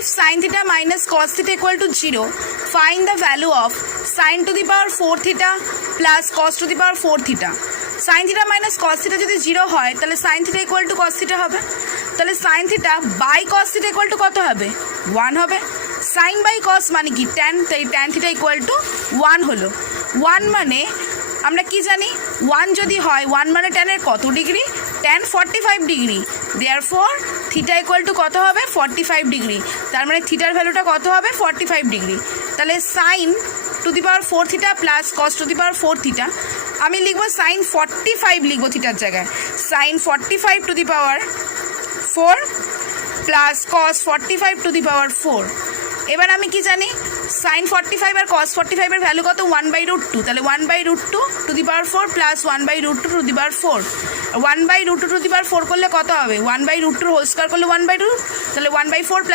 if sin theta minus cos theta equal to 0, find the value of sin to the power 4 theta plus cos to the power 4 theta. sin theta minus cos theta যদি 0 হয় তাহলে sin theta equal to cos theta হবে, তাহলে sin theta by cos theta equal to কত হবে? 1 হবে। sin by cos মানে কি? tan, তাই tan theta equal to 1 হলো। 1 মানে আমরা কি জানি? 1 যদি হয় 1 মানে tan এর কত degree? tan 45 degree. Therefore theta equal to কত হবে? 45 ডিগ্রি। তার মানে থিটার ভ্যালুটা কত হবে? 45 ডিগ্রি। তাহলে sine to the power 4 theta plus cos to the power 4 theta, আমি লিখবো সাইন 45 লিখবো থিটার জায়গায়, sine 45 to the power 4 plus cos 45 to the power 4। এবার আমি কি জানি? সাইন 45 আর কস 45 এর ভ্যালু কত? 1/√2। তাহলে 1/√2 to the power 4 plus 1/√2 to the power 4। 1/√2 to the power 4 করলে কত হবে? 1/√2 হোল স্কয়ার করলে 1/2, তাহলে 1/4 প্লাস